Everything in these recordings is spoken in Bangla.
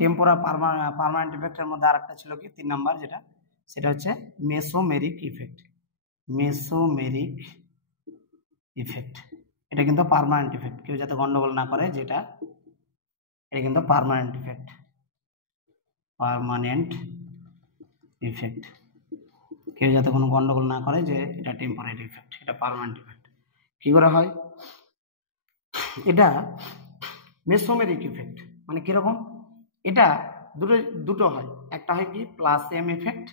টেম্পোরাল পার্মানেন্ট ইফেক্টের মধ্যে আরেকটা ছিল কি 3 নাম্বার, যেটা সেটা হচ্ছে মেসোমেরিক ইফেক্ট। মেসোমেরিক ইফেক্ট এটা কিন্তু পার্মানেন্ট ইফেক্ট, কেউ যাতে গন্ডগোল না করে, যেটা এটা কিন্তু পার্মানেন্ট ইফেক্ট। পার্মানেন্ট ইফেক্ট, কেউ যাতে কোনো গন্ডগোল না করে যে এটা টেম্পোরারি ইফেক্ট, এটা পার্মানেন্ট ইফেক্ট। কি করে হয় এটা? মেসোমেরিক ইফেক্ট মানে কিরকম? এটা দুটো হয়, একটা হয় কি প্লাস এম ইফেক্ট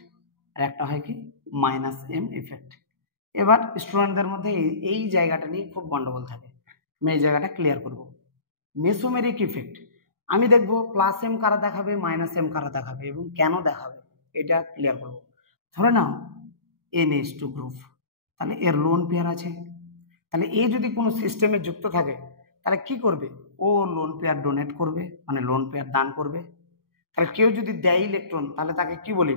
আর একটা হয় কি মাইনাস এম ইফেক্ট। এবার স্টুডেন্টদের মধ্যে এই জায়গাটা নিয়ে খুব গন্ডগোল থাকে, আমি এই জায়গাটা ক্লিয়ার করব। মেসোমেরিক ইফেক্ট আমি দেখব প্লাস এম কারা দেখাবে, মাইনাস এম কারা দেখাবে এবং কেন দেখাবে, এটা ক্লিয়ার করব। ধরে নাও NH2 গ্রুপ, তাহলে এর লোন পেয়ার আছে, তাহলে এ যদি কোনো সিস্টেমে যুক্ত থাকে তাহলে কি করবে? ও লোন পেয়ার ডোনেট করবে, মানে লোন পেয়ার দান করবে। তাহলে কেউ যদি দেয় ইলেকট্রন তাহলে তাকে কি বলি?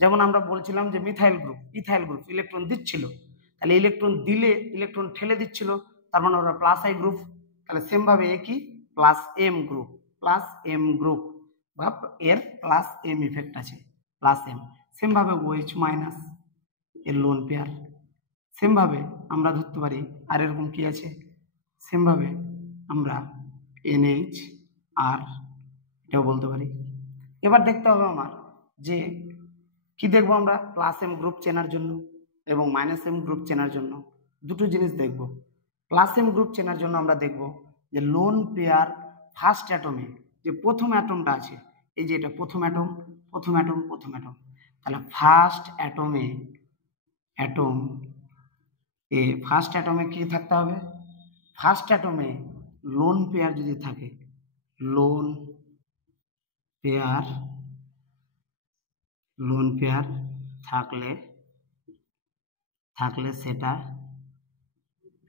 যেমন আমরা বলছিলাম যে methyl group, ethyl group electron দিচ্ছিল, তাহলে ইলেকট্রন দিলে ইলেকট্রন ঠেলে দিচ্ছিল, তার মানে ওরা প্লাস আই গ্রুপ। তাহলে সেম ভাবে এ কি plus M group, plus M group বা এর প্লাস এম ইফেক্ট আছে, প্লাস এম। সেম ভাবে OH মাইনাস এর লোন পেয়ার। সেম ভাবে আমরা ধরতে পারি আর এরকম কি আছে, সেম ভাবে আমরা NH আর এটাও বলতে পারি। এবার দেখতে হবে আমার যে কি দেখবো আমরা, প্লাস এম গ্রুপ চেনার জন্য এবং মাইনাস এম গ্রুপ চেনার জন্য দুটো জিনিস দেখব। প্লাস এম গ্রুপ চেনার জন্য আমরা দেখব যে লোন পেয়ার ফার্স্ট অ্যাটমে যে প্রথম অ্যাটমটা আছে, এই যে এটা প্রথম অ্যাটম, প্রথম অ্যাটম, প্রথম অ্যাটম, তাহলে ফার্স্ট অ্যাটমে ফার্স্ট অ্যাটমে কি থাকতে হবে? ফার্স্ট অ্যাটমে লোন পেয়ার যদি থাকে, লোন পেয়ার থাকলে সেটা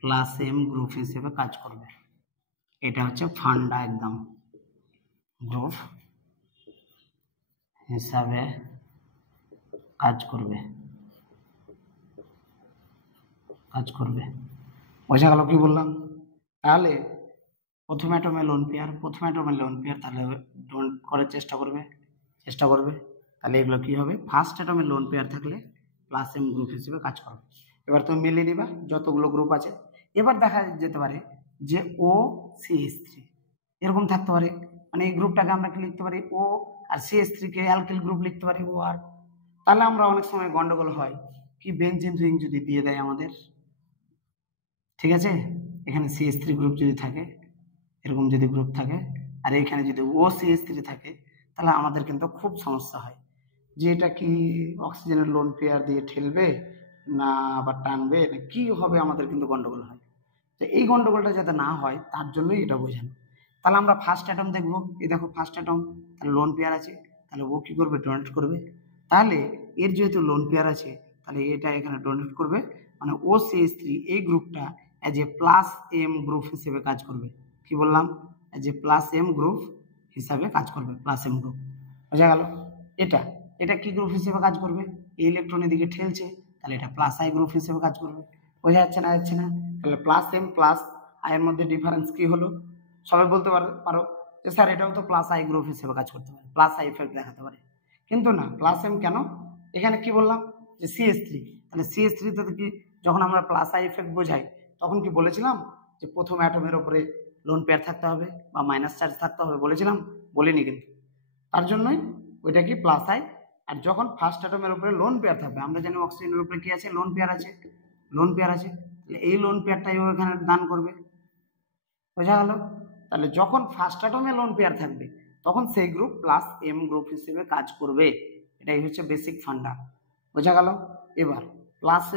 প্লাস এম গ্রুপ হিসেবে কাজ করবে। এটা হচ্ছে ফান্ডা, একদম গ্রুপ হিসাবে কাজ করবে। বোঝা গেল কি বললাম? তাহলে প্রথম অ্যাটমে লোন পেয়ার, তাহলে ডোন্ট করার চেষ্টা করবে। তাহলে এগুলো কি হবে? ফার্স্ট অ্যাটমে লোন পেয়ার থাকলে প্লাস এম গ্রুপ হিসেবে কাজ করবে। এবার তুমি মিলিয়ে নিবা যতগুলো গ্রুপ আছে। এবার দেখা যেতে পারে যে OCH3 এরকম থাকতে পারে, মানে এই গ্রুপটাকে আমরা কি লিখতে পারি? O, আর CH3 কে অ্যালকিল গ্রুপ লিখতে পারি OR। তাহলে আমরা অনেক সময় গন্ডগোল হয় কি, বেনজিন রিং যদি দিয়ে দেয় আমাদের, ঠিক আছে, এখানে CH3 গ্রুপ যদি থাকে, এরকম যদি গ্রুপ থাকে, আর এখানে যদি OCH3 থাকে, তাহলে আমাদের কিন্তু খুব সমস্যা হয় যে এটা কি অক্সিজেনের লোন পেয়ার দিয়ে ঠেলবে না আবার টানবে না কি হবে, আমাদের কিন্তু গন্ডগোল হয়। তো এই গন্ডগোলটা যাতে না হয় তার জন্যই এটা বোঝানো। তাহলে আমরা ফার্স্ট অ্যাটম দেখবো, এই দেখো ফার্স্ট অ্যাটম, তাহলে লোন পেয়ার আছে, তাহলে ও কি করবে? ডোনেট করবে। তাহলে এর যেহেতু লোন পেয়ার আছে তাহলে এটা এখানে ডোনেট করবে, মানে OCH3 এই গ্রুপটা as a plus M group হিসেবে কাজ করবে। কি বললাম? As a plus M group হিসাবে কাজ করবে, প্লাস এম গ্রুপ। বোঝা গেল? এটা কি গ্রুপ হিসেবে কাজ করবে? এই ইলেকট্রনের দিকে ঠেলছে, তাহলে এটা প্লাস আই গ্রুপ হিসেবে কাজ করবে। বোঝা যাচ্ছে না? তাহলে প্লাস এম প্লাস আই এর মধ্যে ডিফারেন্স কি হলো? সবাই বলতে পারো যে স্যার এটাও তো প্লাস আই গ্রুপ হিসেবে কাজ করতে পারে, প্লাস আই ইফেক্ট দেখাতে পারে, কিন্তু না, প্লাস এম কেন? এখানে কি বললাম যে CH3, তাহলে CH3 তে কি যখন আমরা প্লাস আই ইফেক্ট বোঝাই তখন কি বলেছিলাম যে প্রথম অ্যাটমের উপরে লোন পেয়ার থাকতে হবে বা মাইনাস চার্জ থাকতে হবে? বলেছিলাম? বলিনি কিন্তু। তার জন্যই ওইটা কি প্লাস আই। আর যখন ফার্স্ট অ্যাটমের উপরে লোন পেয়ার থাকবে, আমরা জানি অক্সিজেনের উপরে কি আছে? লোন পেয়ার আছে, তাহলে এই লোন পেয়ারটাই ও এখানে দান করবে। বোঝা গেল? তাহলে যখন ফার্স্ট অ্যাটমে লোন পেয়ার থাকবে তখন সেই গ্রুপ প্লাস এম গ্রুপ হিসেবে কাজ করবে। এটাই হচ্ছে বেসিক ফান্ডা। বোঝা গেল? এবার প্লাস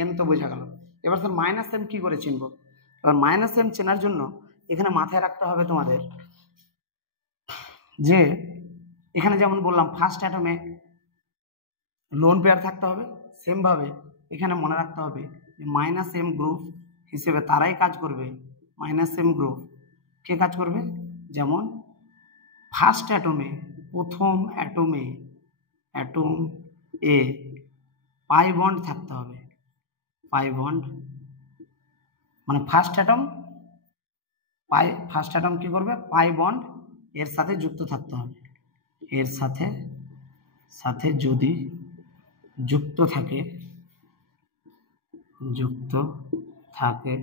এম তো বোঝা গেল, এবার স্যার মাইনাস এম কি করে চিনব? এবার মাইনাস এম চেনার জন্য এখানে মাথায় রাখতে হবে তোমাদের যে এখানে যেমন বললাম ফার্স্ট অ্যাটমে লোন পেয়ার থাকতে হবে, সেম ভাবে এখানে মনে রাখতে হবে যে মাইনাস এম গ্রুপ হিসেবে তারাই কাজ করবে। মাইনাস এম গ্রুপ কে কাজ করবে? যেমন ফার্স্ট অ্যাটমে, প্রথম অ্যাটম এ পাই বন্ড থাকতে হবে। পাই বন্ড মানে ফার্স্ট অ্যাটম কি করবে? পাই বন্ড এর সাথে যুক্ত থাকতে হবে। এর সাথে সাথে যদি যুক্ত থাকে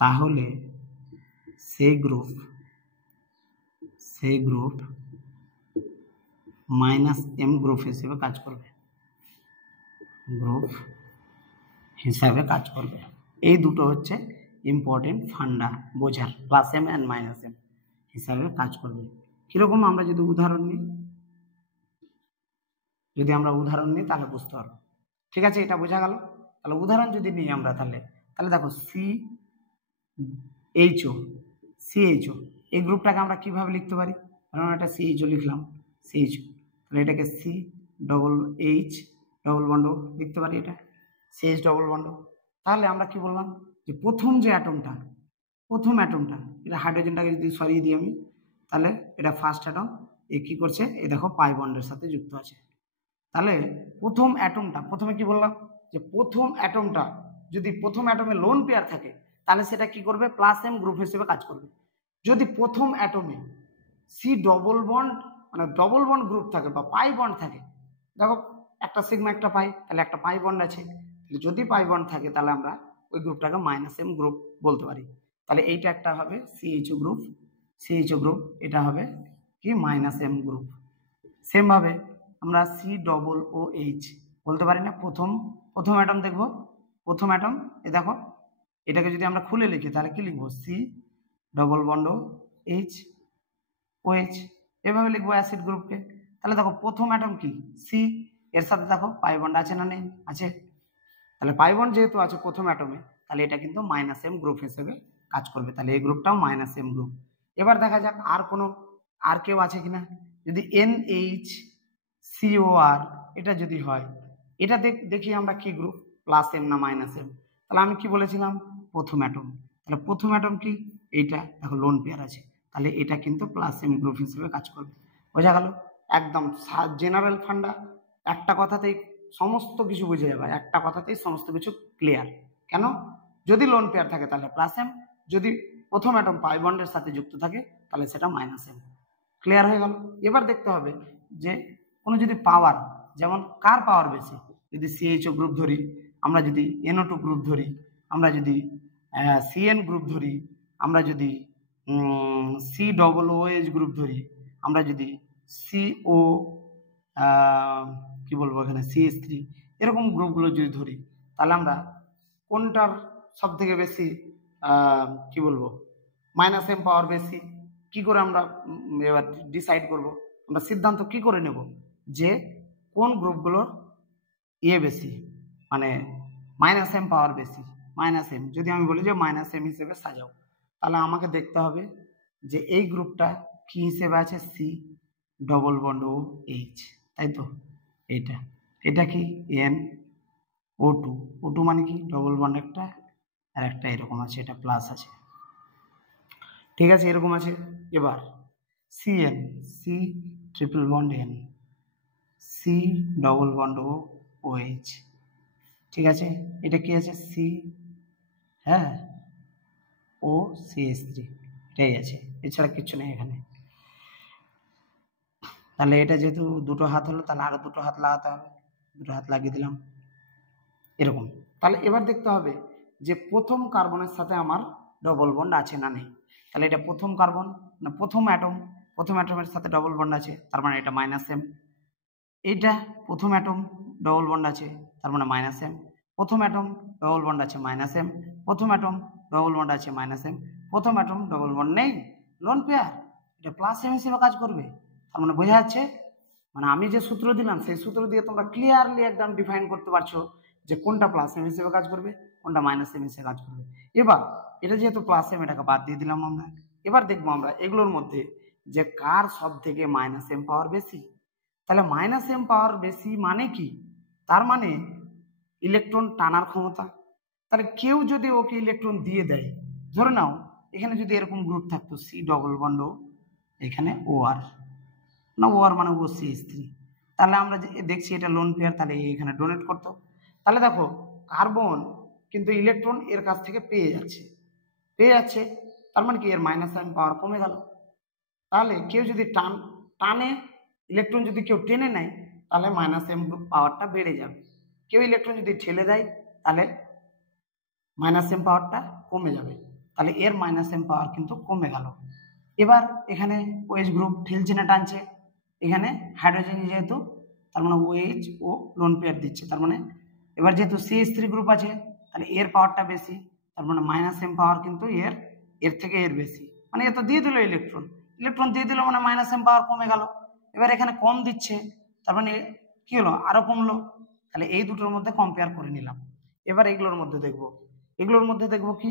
তাহলে সেই গ্রুপ -m গ্রুপ হিসেবে কাজ করবে, এই দুটো হচ্ছে ইম্পর্টেন্ট ফান্ডা বোঝার, +m and -m হিসাবে কাজ করবে। কিরকম আমরা যদি উদাহরণ নিই, তাহলে বুঝতে পারবো। ঠিক আছে, এটা বোঝা গেল। তাহলে উদাহরণ যদি নিই আমরা, তাহলে দেখো CHO এই গ্রুপটাকে আমরা কিভাবে লিখতে পারি? ধরুন এটা CHO লিখলাম, তাহলে এটাকে CH ডবল বন্ড লিখতে পারি, এটা CH ডবল বন্ড। তাহলে আমরা কি বললাম যে প্রথম অ্যাটমটা এটা হাইড্রোজেনটাকে যদি সরিয়ে দিই আমি, তাহলে এটা ফার্স্ট অ্যাটম, এ কি করছে, এই দেখো পাই বন্ডের সাথে যুক্ত আছে। তাহলে প্রথম অ্যাটমটা, প্রথমে কি বললাম যে প্রথম অ্যাটমটা যদি প্রথম অ্যাটমে লোন পেয়ার থাকে, তাহলে সেটা কি করবে, +m গ্রুপ হিসেবে কাজ করবে। যদি প্রথম অ্যাটমে সি ডবল বন্ড মানে ডবল বন্ড গ্রুপ থাকে বা পাই বন্ড থাকে, দেখো একটা সিগমা একটা পাই, তাহলে একটা পাই বন্ড আছে, যদি পাই বন্ড থাকে তাহলে আমরা ওই গ্রুপটাকে -m গ্রুপ বলতে পারি। তাহলে এইটা একটা হবে CHO গ্রুপ, এটা হবে কি -m গ্রুপ। সেম ভাবে আমরা COOH বলতে পারি না, প্রথম অ্যাটম দেখবো, প্রথম অ্যাটম এ দেখো, এটাকে যদি আমরা খুলে লিখি তাহলে কি লিখবো, C double bond H OH, এভাবে লিখবো অ্যাসিড গ্রুপকে। তাহলে দেখো প্রথম অ্যাটম কি C, এর সাথে দেখো পাই বন্ড আছে না নেই, আছে। তাহলে পাই বন্ড যেহেতু আছে প্রথম অ্যাটমে, তাহলে এটা কিন্তু -m গ্রুপ হিসেবে কাজ করবে। তাহলে এই গ্রুপটাও -m গ্রুপ। এবার দেখা যাক আর কেউ আছে কিনা। যদি NHCOR এটা যদি হয়, এটা দেখি আমরা কি গ্রুপ, +m না -m। তাহলে আমি কি বলেছিলাম, প্রথম অ্যাটম। তাহলে প্রথম অ্যাটম কি, এইটা দেখো লোন পেয়ার আছে, তাহলে এটা কিন্তু +m গ্রুপ হিসেবে কাজ করবে। বোঝা গেল? একদম জেনারেল ফান্ডা, একটা কথাতেই সমস্ত কিছু বুঝে যাবে, একটা কথাতেই সমস্ত কিছু ক্লিয়ার। কেন? যদি লোন পেয়ার থাকে তাহলে +m, যদি প্রথম অ্যাটম পাই বন্ডের সাথে যুক্ত থাকে তাহলে সেটা -m। ক্লিয়ার হয়ে গেল। এবার দেখতে হবে যে কোনো যদি পাওয়ার, যেমন কার পাওয়ার বেশি, যদি CHO গ্রুপ ধরি, আমরা যদি NO2 গ্রুপ ধরি, আমরা যদি CN গ্রুপ ধরি, আমরা যদি COOH গ্রুপ ধরি, আমরা যদি CO কি বলবো এখানে CH3 এরকম গ্রুপগুলো যদি ধরি, তাহলে আমরা কোনটার সব থেকে বেশি কি বলবো -m পাওয়ার বেশি, কি করে আমরা এবার ডিসাইড করব, আমরা সিদ্ধান্ত কি করে নেব যে কোন গ্রুপগুলোর বেশি, মানে -m পাওয়ার বেশি। -m যদি আমি বলি যে -m হিসেবে সাজাও, তাহলে আমাকে দেখতে হবে যে এই গ্রুপটা কি হিসেবে আছে, C ডবল বন্ড OH, তাই তো। এটা কি NO2 মানে কি ডবল বন্ড একটা, আর একটা এরকম আছে, এটা প্লাস আছে, ঠিক আছে, এরকম আছে। এবার CN, C triple bond N, C double bond OH, ঠিক আছে। এটা কি আছে, C হ্যাঁ ও CH3, এটাই আছে, এছাড়া কিছু নেই এখানে। তাহলে এটা যেহেতু দুটো হাত হলো, তাহলে আরো দুটো হাত লাগাতে হবে, দুটো হাত লাগিয়ে দিলাম এরকম। তাহলে এবার দেখতে হবে যে প্রথম কার্বনের সাথে আমার ডবল বন্ড আছে না নেই। তাহলে এটা প্রথম কার্বন না প্রথম অ্যাটমের সাথে ডবল বন্ড আছে, তার মানে এটা -m। এইটা প্রথম অ্যাটম ডবল বন্ড আছে, তার মানে -m। প্রথম অ্যাটম ডবল বন্ড আছে -m, প্রথম অ্যাটম ডবল বন্ড আছে -m, প্রথম অ্যাটম ডবল বন্ড নেই, লোন পেয়ার, এটা +m হিসেবে কাজ করবে। তার মানে বোঝা যাচ্ছে, মানে আমি যে সূত্র দিলাম সেই সূত্র দিয়ে তোমরা ক্লিয়ারলি একদম ডিফাইন করতে পারছো যে কোনটা +m হিসেবে কাজ করবে, কোনটা -m হিসেবে কাজ করবে। এবার এটা যেহেতু +m, এটাকে বাদ দিয়ে দিলাম আমরা। এবার দেখবো আমরা এগুলোর মধ্যে যে কার সব থেকে -m পাওয়ার বেশি। তাহলে -m পাওয়ার বেশি মানে কি, তার মানে ইলেকট্রন টানার ক্ষমতা। তাহলে কেউ যদি ওকে ইলেকট্রন দিয়ে দেয়, ধরে নাও এখানে যদি এরকম গ্রুপ থাকতো C ডবল বন্ড, এখানে OR না, OR মানে OCH3, তাহলে আমরা দেখছি এটা লোন পেয়ার, তাহলে এখানে ডোনেট করতো। তাহলে দেখো কার্বন কিন্তু ইলেকট্রন এর কাছ থেকে পেয়ে যাচ্ছে, তার মানে কি এর -m পাওয়ার কমে গেল। তাহলে কেউ যদি টানে ইলেকট্রন যদি কেউ টেনে নেয় তাহলে মাইনাস এম গ্রুপ পাওয়ারটা বেড়ে যাবে, কেউ ইলেকট্রন যদি ঠেলে দেয় তাহলে মাইনাস এম পাওয়ারটা কমে যাবে, তাহলে এর মাইনাস এম পাওয়ার কিন্তু কমে গেল। এবার এখানে ওএইচ গ্রুপ ঠেলছে না টানছে, এখানে হাইড্রোজেন যেহেতু তার মানে ওএইচ ও লোন পেয়ার দিচ্ছে, তার মানে এবার যেহেতু CH3 গ্রুপ আছে তাহলে এর পাওয়ারটা বেশি, তার মানে মাইনাস এম পাওয়ার কিন্তু এর থেকে এর বেশি, মানে এ তো দিয়ে দিল ইলেকট্রন দিয়ে দিল মানে মাইনাস এম পাওয়ার কমে গেল। এবার এখানে কম দিচ্ছে তার মানে কি হলো, আরো কমলো, তাহলে এই দুটোর মধ্যে কম্পেয়ার করে নিলাম। এবার এগুলোর মধ্যে দেখবো কি,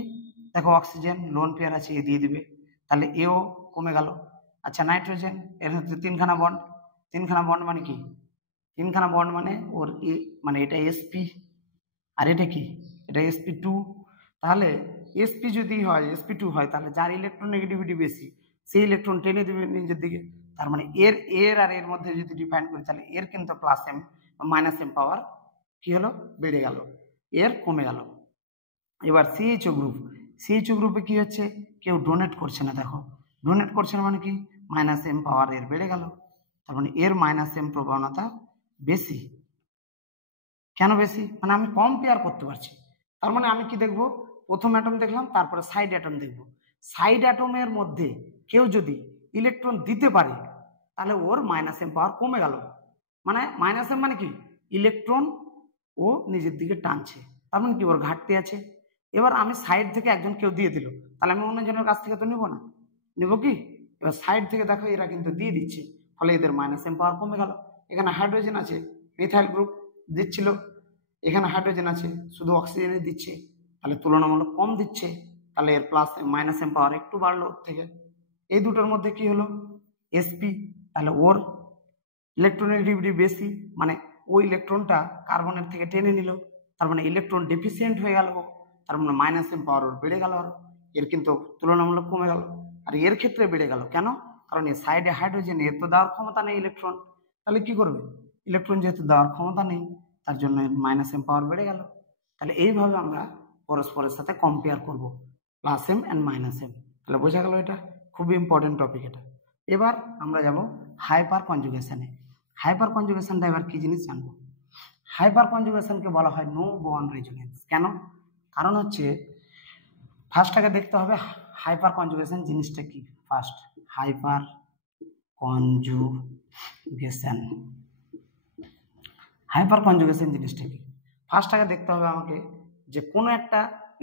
দেখো অক্সিজেন লোন পেয়ার আছে, এ দিয়ে দিবে, তাহলে এও কমে গেল। আচ্ছা নাইট্রোজেন, এর হচ্ছে তিনখানা বন্ড মানে কি, তিনখানা বন্ড মানে ওর মানে এটা sp আর এটা কি, এটা sp2, তাহলে sp যদি হয় sp2 হয় তাহলে যার ইলেকট্রন নেগেটিভিটি বেশি সেই ইলেকট্রন টেনে দিবে নিজের দিকে, তার মানে এর আর এর মধ্যে যদি ডিফাইন করি তাহলে এর কিন্তু প্লাস এম মাইনাস এম পাওয়ার কি হলো, বেড়ে গেল, এর কমে গেল। এবার সিএইচও গ্রুপে কি হচ্ছে, কেউ ডোনেট করছে না, দেখো ডোনেট করছে না মানে কি, মাইনাস এম পাওয়ার এর বেড়ে গেল, তার মানে এর মাইনাস এম প্রবণতা বেশি। কেন বেশি, মানে আমি কম পেয়ার করতে পারছি, তার মানে আমি কি দেখবো, প্রথম অ্যাটম দেখলাম তারপরে সাইড অ্যাটম দেখবো, সাইড অ্যাটমের মধ্যে কেউ যদি ইলেকট্রন দিতে পারে তাহলে ওর মাইনাস এম পাওয়ার কমে গেল, মানে মাইনাস এম মানে কি, ইলেকট্রন ও নিজের দিকে টানছে, তার মানে কি ওর ঘাটতি আছে। এবার আমি সাইড থেকে একজন কেউ দিয়ে দিল, তাহলে আমি অন্যজনের কাছ থেকে তো নিব না, নিব কি, এবার সাইড থেকে দেখো এরা কিন্তু দিয়ে দিচ্ছে, ফলে এদের মাইনাস এম পাওয়ার কমে গেল। এখানে হাইড্রোজেন আছে, মিথাইল গ্রুপ দিচ্ছিল, এখানে হাইড্রোজেন আছে শুধু অক্সিজেনই দিচ্ছে, তাহলে তুলনামূলক কম দিচ্ছে, তাহলে এর প্লাস মাইনাস এম পাওয়ার একটু বাড়লো ওর থেকে। এই দুটোর মধ্যে কি হলো, sp, তাহলে ওর ইলেকট্রনেগেটিভিটি বেশি, মানে ওই ইলেকট্রনটা কার্বনের থেকে টেনে নিল, তার মানে ইলেকট্রন ডেফিসিয়েন্ট হয়ে গেল, তার মানে মাইনাস এম পাওয়ার ওর বেড়ে গেল, এর কিন্তু তুলনামূলক কমে গেল। আর এর ক্ষেত্রে বেড়ে গেল কেন, কারণ এর সাইডে হাইড্রোজেন, এর তো দেওয়ার ক্ষমতা নেই ইলেকট্রন, তাহলে কি করবে, ইলেকট্রন যেহেতু দেওয়ার ক্ষমতা নেই তার জন্য মাইনাস এম পাওয়ার বেড়ে গেল। তাহলে এইভাবে আমরা পরস্পরের সাথে কম্পেয়ার করব, plus M and minus M, তাহলে বোঝা গেল, এটা খুবই ইম্পর্টেন্ট টপিক এটা। এবার আমরা যাব হাইপার কনজুগেশনে। হাইপার কনজুগেশনটা এবার কি জিনিস জানবো, হাইপার কনজুগেশনকে বলা হয় নো বন্ড রেজোনেন্স। কেন, কারণ হচ্ছে ফার্স্ট আগে দেখতে হবে হাইপার কনজুগেশন জিনিসটা কি, first hyper conjugation, hyper conjugation জিনিসটা কি, ফার্স্ট আগে দেখতে হবে আমাকে যে কোনো একটা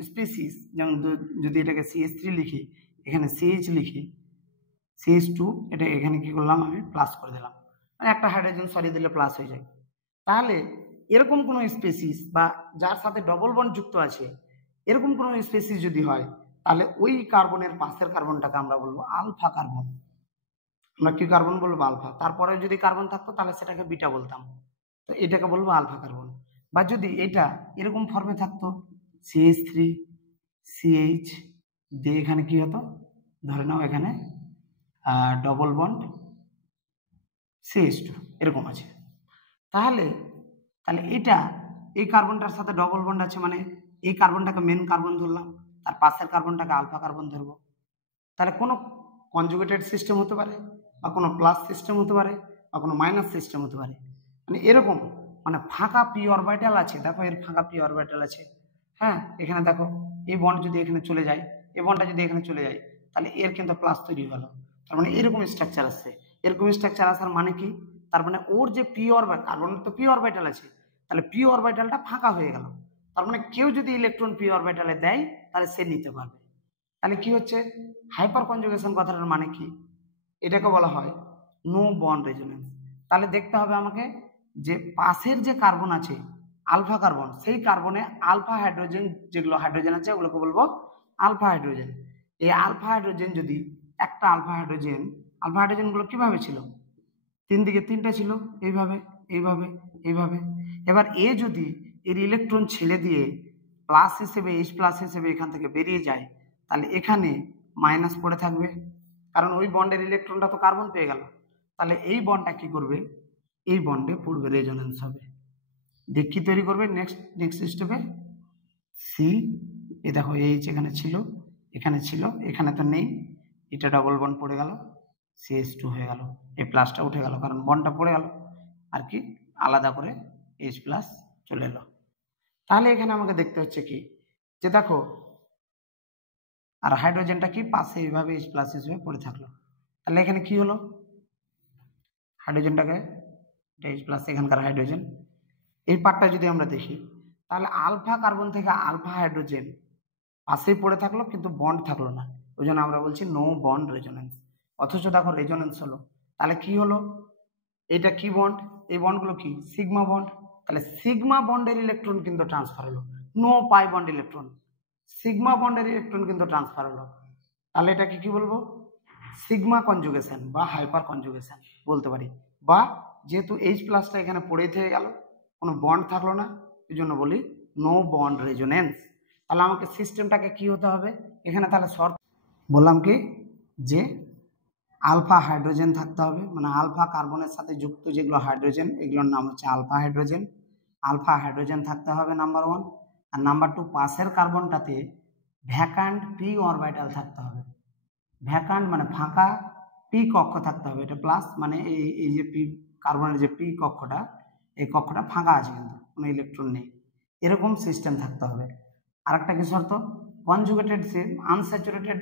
স্পিসিস, যেমন যদি এটাকে CH3 লিখি, এখানে CH লিখি, CH2, এটা এখানে কি করলাম আমি প্লাস করে দিলাম, মানে একটা হাইড্রোজেন সরিয়ে দিলে প্লাস হয়ে যায়, তাহলে এরকম কোনো স্পিসিস বা যার সাথে ডবল বন্ড যুক্ত আছে এরকম কোনো স্পিসিস যদি হয় তাহলে ওই কার্বনের পাশের কার্বনটাকে আমরা বলবো আলফা কার্বন, আমরা কি কার্বন বলবো, আলফা, তারপরে যদি কার্বন থাকতো তাহলে সেটাকে বিটা বলতাম, তো এটাকে বলবো আলফা কার্বন। বা যদি এটা এরকম ফর্মে থাকতো CH3 CH দিয়ে এখানে কি হতো, ধরে নাও এখানে ডবল বন্ড CH2 এরকম আছে, তাহলে এটা এই কার্বনটার সাথে ডবল বন্ড আছে, মানে এই কার্বনটাকে মেন কার্বন ধরলাম, তার পাশের কার্বনটাকে আলফা কার্বন ধরবো, তাহলে কোনো কনজুগেটেড সিস্টেম হতে পারে বা কোনো প্লাস সিস্টেম হতে পারে বা কোনো মাইনাস সিস্টেম হতে পারে, মানে এরকম, মানে ফাঁকা পি অরবিটাল আছে, দেখো এর ফাঁকা পি অরবিটাল আছে, হ্যাঁ এখানে দেখো এই বন্ড যদি এখানে চলে যায়, এই বন্ডটা যদি এখানে চলে যায় তাহলে এর কিন্তু প্লাস তৈরি হলো, তার মানে এরকম স্ট্রাকচার আসছে, এরকম স্ট্রাকচার আসার মানে কি, তার মানে ওর যে পি অরবিটাল, কার্বনের তো পি অরবিটাল আছে, তাহলে পি অরবিটালটা ফাঁকা হয়ে গেল, তার মানে কেউ যদি ইলেকট্রন পি অরবিটালে দেয় তাহলে সে নিতে পারবে, তাহলে কি হচ্ছে হাইপার কনজুগেশন কথাটার মানে কি, এটাকে বলা হয় নো বন্ড রেজোনেন্স। তাহলে দেখতে হবে আমাকে যে পাশের যে কার্বন আছে আলফা কার্বন, সেই কার্বনে আলফা হাইড্রোজেন, যেগুলো হাইড্রোজেন আছে ওগুলোকে বলবো আলফা হাইড্রোজেন। এই আলফা হাইড্রোজেন যদি একটা আলফা হাইড্রোজেন গুলো কিভাবে ছিল, তিন দিকে তিনটা ছিল, এইভাবে এইভাবে এইভাবে, এবার এ যদি এর ইলেকট্রন ছেড়ে দিয়ে প্লাস হিসেবে H প্লাস হিসেবে এখান থেকে বেরিয়ে যায় তাহলে এখানে মাইনাস পড়ে থাকবে, কারণ ওই বন্ডের ইলেকট্রনটা তো কার্বন পেয়ে গেল, তাহলে এই বন্ডটা কি করবে, এই বন্ডে পড়বে, রেজোনেন্স হবে, দেখ কি তৈরি করবে, নেক্সট স্টেপে সি, এই দেখো এইচ এখানে ছিল, এখানে ছিল, এখানে তো নেই, এটা ডবল বন্ড পড়ে গেল, CH2 হয়ে গেল, এই প্লাসটা উঠে গেল কারণ বন্ডটা পড়ে গেল, আর কি আলাদা করে H+ চলে এলো। তাহলে এখানে আমাকে দেখতে হচ্ছে কি যে দেখো, আর হাইড্রোজেনটা কি পাশে এইভাবে H+ হিসেবে পড়ে থাকলো। তাহলে এখানে কি হলো, হাইড্রোজেনটাকে H+, এখানকার হাইড্রোজেন, এই পার্টটা যদি আমরা দেখি তাহলে আলফা কার্বন থেকে আলফা হাইড্রোজেন পাশেই পড়ে থাকলো কিন্তু বন্ড থাকলো না, ওই জন্য আমরা বলছি নো বন্ড রেজোনেন্স। অথচ দেখো রেজোনেন্স হলো, তাহলে কি হলো, এটা কি বন্ড, এই বন্ডগুলো কি সিগমা বন্ড, তাহলে সিগমা বন্ডের ইলেকট্রন কিন্তু ট্রান্সফার হলো, no pi bond electron, sigma বন্ডের ইলেকট্রন কিন্তু ট্রান্সফার হলো। তাহলে এটাকে কি বলবো, সিগমা কনজুগেশন বা হাইপার কনজুগেশন বলতে পারি। বা যেহেতু H+টা এখানে পড়েই থেকে গেল, কোনো বন্ড থাকলো না, এই জন্য বলি নো বন্ড রেজোনেন্স। তাহলে আমাকে সিস্টেমটাকে কি হতে হবে এখানে, তাহলে শর্ত বললাম কি যে আলফা হাইড্রোজেন থাকতে হবে, মানে আলফা কার্বনের সাথে যুক্ত যেগুলো হাইড্রোজেন এগুলোর নাম হচ্ছে আলফা হাইড্রোজেন। আলফা হাইড্রোজেন থাকতে হবে নাম্বার 1। আর নাম্বার 2, পাশের কার্বনটাতে ভ্যাকান্ট পি অরবিটাল থাকতে হবে। ভ্যাকান্ট মানে ফাঁকা, পি কক্ষ থাকতে হবে, এটা প্লাস, মানে এই যে পি কার্বনের যে পি কক্ষটা, এই কক্ষটা ফাঁকা আছে কিন্তু কোনো ইলেকট্রন নেই, এরকম সিস্টেম থাকতে হবে। আরেকটা কি শর্ত, কনজুগেটেড আনস্যাচুরেটেড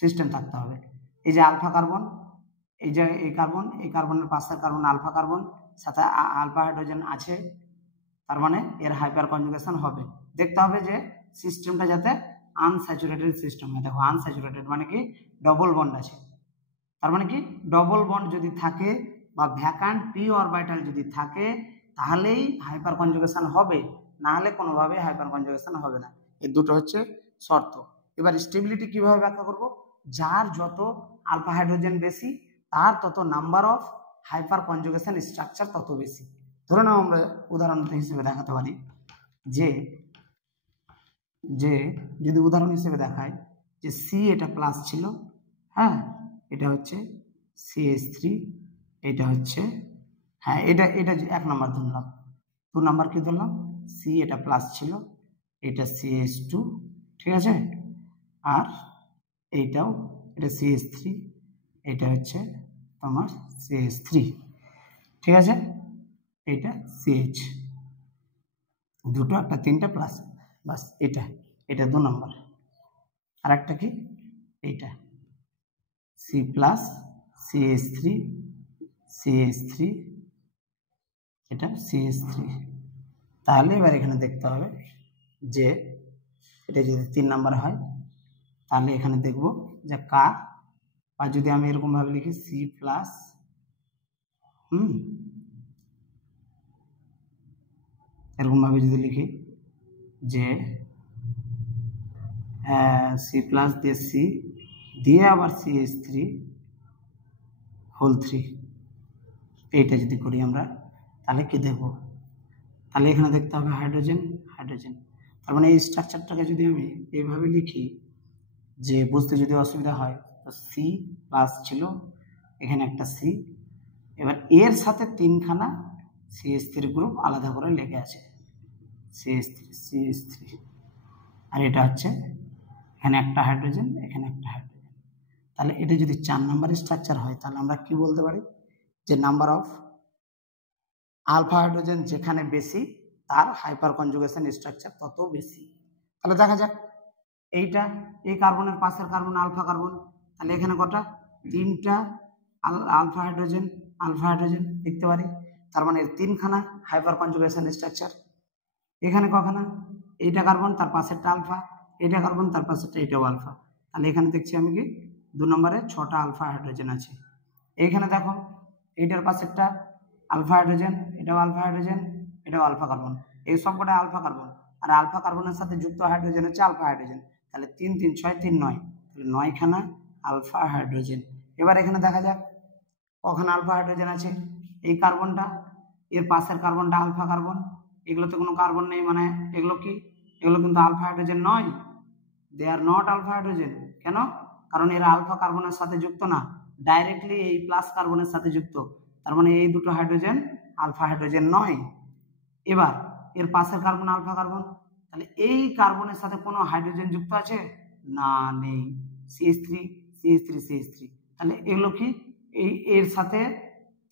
সিস্টেম থাকতে হবে। এই যে আলফা কার্বন, এই যে এই কার্বনের পাশের কার্বন আলফা কার্বন, সাথে আলফা হাইড্রোজেন আছে, তার মানে এর হাইপার কনজুগেশন হবে। দেখতে হবে যে সিস্টেমটা যাতে আনস্যাচুরেটেড সিস্টেম হয়। দেখো আনস্যাচুরেটেড মানে কি ডবল বন্ড আছে, তার মানে কি ডবল বন্ড যদি থাকে বা ভ্যাকান্ট পি অরবিটাল যদি থাকে তাহলেই হাইপার কনজুগেশন হবে, না হলে কোনোভাবে হাইপার কনজুগেশন হবে না। এই দুটো হচ্ছে শর্ত। এবার স্টেবিলিটি কিভাবে ব্যাখ্যা করব, যার যত আলফা হাইড্রোজেন বেশি তার তত number of hyper conjugation structure তত বেশি। ধরে নাও আমরা উদাহরণ হিসেবে দেখাতে পারি যে যদি উদাহরণ হিসেবে দেখায় যে সি এটা প্লাস ছিল, হ্যাঁ এটা হচ্ছে CH3, এটা হচ্ছে, হ্যাঁ এটা 1 নাম্বার ধরলাম, 2 নাম্বার কি ধরলাম, সি এটা প্লাস ছিল, এটা CH2, ঠিক আছে, আর এইটাও এটা CH3, এটা হচ্ছে তোমার CH3, ঠিক আছে, এটা CH, দুটো একটা 3টে প্লাস, বাস এটা 2 নাম্বার। আর একটা কি এইটা C+, CH3, এটা CH3। তাহলে এবার এখানে দেখতে হবে যে এটা যদি 3 নাম্বার হয় তাহলে এখানে দেখব যে কার, বা যদি আমি এরকম ভাবে লিখি C+, এরকম ভাবে যদি লিখি যে C+ দিয়ে C দিয়ে আবার CH3 হোল 3, এইটা যদি করি আমরা তাহলে কি দেখব, তাহলে এখানে দেখতে হবে হাইড্রোজেন, তার মানে এই স্ট্রাকচারটাকে যদি আমি এইভাবে লিখি যে বুঝতে যদি অসুবিধা হয়, তো C+ ছিল, এখানে একটা C, এবার এর সাথে 3খানা CH3 গ্রুপ আলাদা করে লেগে আছে, CH3, আর এটা হচ্ছে এখানে একটা হাইড্রোজেন, এখানে একটা হাইড্রোজেন। তাহলে এটা যদি 4 নাম্বারের স্ট্রাকচার হয় তাহলে আমরা কি বলতে পারি যে নাম্বার অফ আলফা হাইড্রোজেন যেখানে বেশি তার হাইপার কনজুগেশন স্ট্রাকচার তত বেশি। তাহলে দেখা যাক এইটা, এই কার্বনের পাশের কার্বন আলফা কার্বন, তাহলে এখানে কটা, 3টা আলফা হাইড্রোজেন দেখতে পারি, তার মানে 3খানা হাইপার কনজুগেশন স্ট্রাকচার। এখানে কখানা, এইটা কার্বন তার পাশেরটা আলফা, এটা কার্বন তার পাশেরটা এটাও আলফা, তাহলে এখানে দেখছি আমি কি 2 নম্বরে 6টা আলফা হাইড্রোজেন আছে। এইখানে দেখো এইটার পাশেরটা আলফা হাইড্রোজেন, এটাও আলফা হাইড্রোজেন, এটাও আলফা কার্বন, এই সবকটা আলফা কার্বন, আর আলফা কার্বনের সাথে যুক্ত হাইড্রোজেন হচ্ছে আলফা হাইড্রোজেন, তাহলে 3 3 6 3 9, তাহলে 9খানা আলফা হাইড্রোজেন। এবার এখানে দেখা যাক কখানা আলফা হাইড্রোজেন আছে, এই কার্বনটা, এর পাশের কার্বনটা আলফা কার্বন, এগুলোতে কোনো কার্বন নেই, মানে এগুলো কি, এগুলো কিন্তু আলফা হাইড্রোজেন নয়, দে আর নট আলফা হাইড্রোজেন। কেন, কারণ এরা আলফা কার্বনের সাথে যুক্ত না, ডাইরেক্টলি এই প্লাস কার্বনের সাথে যুক্ত, তার মানে এই দুটো হাইড্রোজেন আলফা হাইড্রোজেন নয়। এবার এর পাশের কার্বন আলফা কার্বন, তাহলে এই কার্বনের সাথে কোনো হাইড্রোজেন যুক্ত আছে না, নেই, CH3, তাহলে এগুলো কি এর সাথে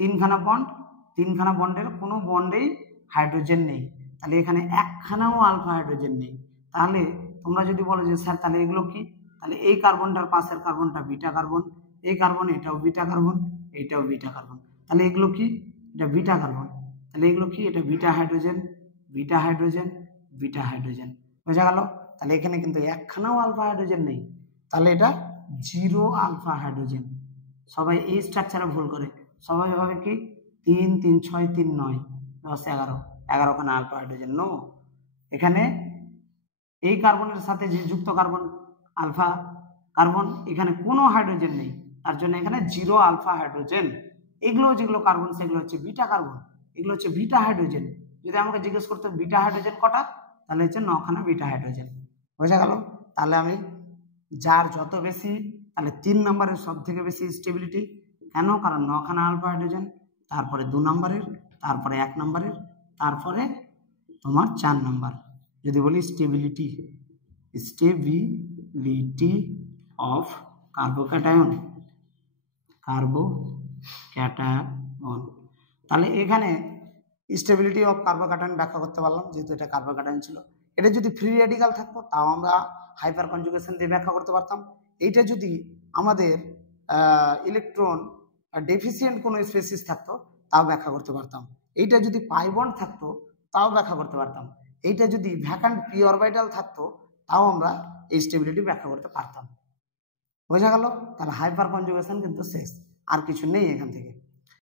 তিনখানা বন্ডের কোনো বন্ডেই হাইড্রোজেন নেই, তাহলে এখানে একখানাও আলফা হাইড্রোজেন নেই। তাহলে তোমরা যদি বলো যে স্যার তাহলে এগুলো কি, তাহলে এই কার্বনটার পাশের কার্বনটা বিটা কার্বন, এই কার্বন এটাও বিটা কার্বন, এইটাও বিটা কার্বন, তাহলে এগুলো কি, এটা বিটা কার্বন, তাহলে এগুলো কি, এটা beta hydrogen, beta hydrogen, beta hydrogen. বোঝা গেল? তাহলে এখানে কিন্তু একখানাও আলফা হাইড্রোজেন নেই, তাহলে এটা 0 আলফা হাইড্রোজেন। সবাই এই স্ট্রাকচারে ভুল করে, সবাই ভাবে কি 3 3 6 3 9 10 11 11খানা আলফা হাইড্রোজেন। নো, এখানে এই কার্বনের সাথে যে যুক্ত কার্বন আলফা কার্বন, এখানে কোনো হাইড্রোজেন নেই, তার জন্য এখানে 0 আলফা হাইড্রোজেন। এগুলো যেগুলো কার্বন সেগুলো হচ্ছে বিটা কার্বন, এগুলো হচ্ছে বিটা হাইড্রোজেন। যদি আমাকে জিজ্ঞেস করতে বিটা হাইড্রোজেন কটা, তাহলে হচ্ছে 9খানা বিটা হাইড্রোজেন। বোঝা গেল? তাহলে আমি যার যত বেশি, তাহলে 3 নম্বরের সব থেকে বেশি স্টেবিলিটি। কেন? কারণ 9খানা আলফা হাইড্রোজেন, তারপরে 2 নম্বরের, তারপরে 1 নম্বরের, তারপরে তোমার 4 নম্বর। যদি বলি স্টেবিলিটি অফ কার্বোক্যাটায়ন, তাহলে এখানে স্টেবিলিটি অফ কার্বোক্যাটায়ন ব্যাখ্যা করতে পারলাম, যেহেতু এটা কার্বোক্যাটায়ন ছিল। এটা যদি ফ্রি রেডিকাল থাকতো তাও আমরা হাইপার কনজুগেশন দিয়ে ব্যাখ্যা করতে পারতাম। এইটা যদি আমাদের ইলেকট্রন ডেফিসিয়েন্ট কোনো স্পেসিস থাকতো তাও ব্যাখ্যা করতে পারতাম। এইটা যদি পাই বন্ড থাকতো তাও ব্যাখ্যা করতে পারতাম। এইটা যদি ভ্যাকান্ট পি অরবিটাল থাকতো তাও আমরা এই স্টেবিলিটি ব্যাখ্যা করতে পারতাম। বোঝা গেল? তাহলে হাইপার কনজুগেশন কিন্তু শেষ, আর কিছু নেই এখান থেকে।